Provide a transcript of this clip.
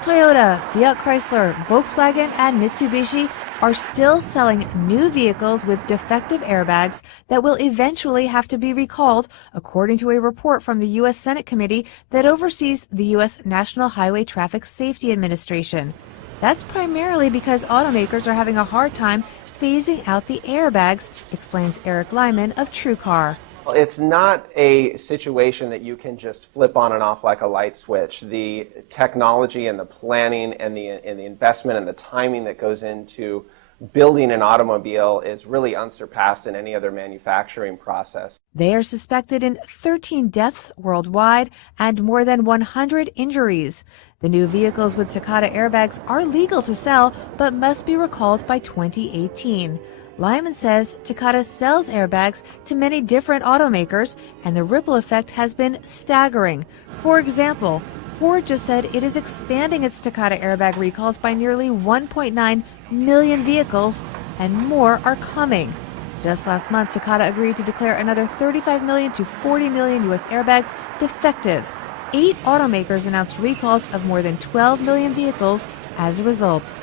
Toyota, Fiat Chrysler, Volkswagen, and Mitsubishi are still selling new vehicles with defective airbags that will eventually have to be recalled, according to a report from the U.S. Senate committee that oversees the U.S. National Highway Traffic Safety Administration. That's primarily because automakers are having a hard time phasing out the airbags, explains Eric Lyman of TrueCar. It's not a situation that you can just flip on and off like a light switch. The technology and the planning and the investment and the timing that goes into building an automobile is really unsurpassed in any other manufacturing process. They are suspected in 13 deaths worldwide and more than 100 injuries. The new vehicles with Takata airbags are legal to sell, but must be recalled by 2018. Lyman says Takata sells airbags to many different automakers, and the ripple effect has been staggering. For example, Ford just said it is expanding its Takata airbag recalls by nearly 1.9 million vehicles, and more are coming. Just last month, Takata agreed to declare another 35 million to 40 million U.S. airbags defective. 8 automakers announced recalls of more than 12 million vehicles as a result.